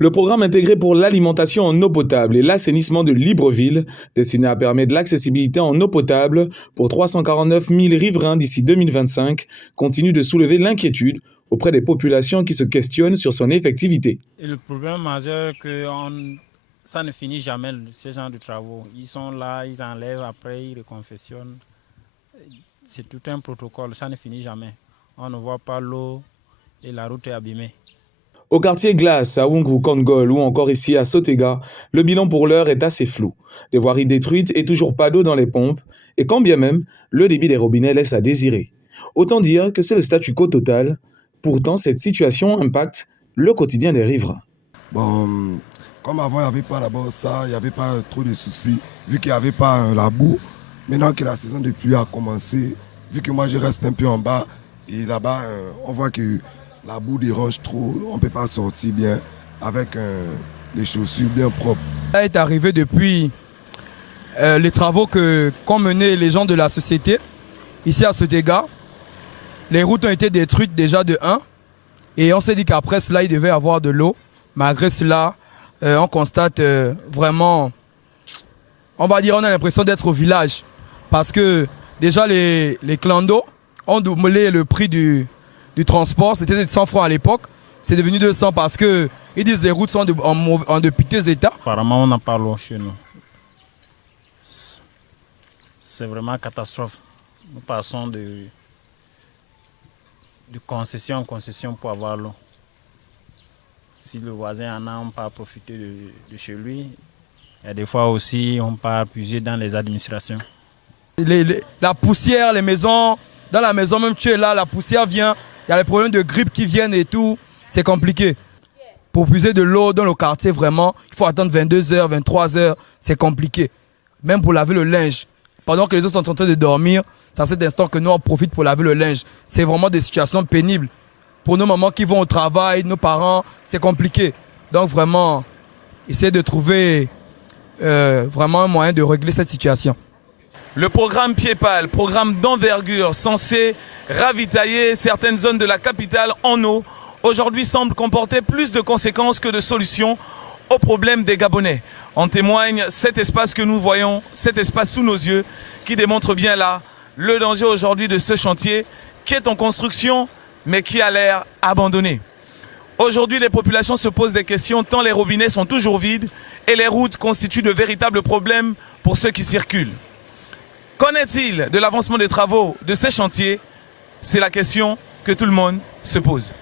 Le programme intégré pour l'alimentation en eau potable et l'assainissement de Libreville, destiné à permettre l'accessibilité en eau potable pour 349 000 riverains d'ici 2025, continue de soulever l'inquiétude auprès des populations qui se questionnent sur son effectivité. Et le problème majeur, ça ne finit jamais, ce genre de travaux. Ils sont là, ils enlèvent, après ils reconfectionnent. C'est tout un protocole, ça ne finit jamais. On ne voit pas l'eau et la route est abîmée. Au quartier Glace, à Wungwu-Kongol ou encore ici à Sotega, le bilan pour l'heure est assez flou. Des voiries détruites et toujours pas d'eau dans les pompes, et quand bien même, le débit des robinets laisse à désirer. Autant dire que c'est le statu quo total. Pourtant, cette situation impacte le quotidien des riverains. Bon, comme avant, il n'y avait pas d'abord ça, il n'y avait pas trop de soucis, vu qu'il n'y avait pas la boue. Maintenant que la saison de pluie a commencé, vu que moi je reste un peu en bas, et là-bas, on voit que la boue dérange trop, on ne peut pas sortir bien avec les chaussures bien propres. Ça est arrivé depuis les travaux qu'ont menés les gens de la société, ici à Sotega. Les routes ont été détruites déjà de 1, et on s'est dit qu'après cela, il devait y avoir de l'eau. Malgré cela, on constate vraiment, on va dire, on a l'impression d'être au village. Parce que déjà les clandos ont doublé le prix du transport. C'était de 100 francs à l'époque. C'est devenu 200 parce qu'ils disent que les routes sont en de piteux état. Apparemment, on n'a pas l'eau chez nous. C'est vraiment une catastrophe. Nous passons de concession en concession pour avoir l'eau. Si le voisin en a, on peut profiter de chez lui. Et des fois aussi, on peut puiser dans les administrations. La poussière, les maisons, dans la maison même tu es là, la poussière vient, il y a les problèmes de grippe qui viennent et tout, c'est compliqué. Pour puiser de l'eau dans le quartier, vraiment, il faut attendre 22h, 23h, c'est compliqué. Même pour laver le linge. Pendant que les autres sont en train de dormir, c'est à cet instant que nous on profite pour laver le linge. C'est vraiment des situations pénibles. Pour nos mamans qui vont au travail, nos parents, c'est compliqué. Donc vraiment, essayer de trouver vraiment un moyen de régler cette situation. Le programme Pied-Pal, programme d'envergure censé ravitailler certaines zones de la capitale en eau, aujourd'hui semble comporter plus de conséquences que de solutions aux problèmes des Gabonais. En témoigne cet espace que nous voyons, cet espace sous nos yeux, qui démontre bien là le danger aujourd'hui de ce chantier qui est en construction mais qui a l'air abandonné. Aujourd'hui, les populations se posent des questions tant les robinets sont toujours vides et les routes constituent de véritables problèmes pour ceux qui circulent. Qu'en est-il de l'avancement des travaux de ces chantiers? C'est la question que tout le monde se pose.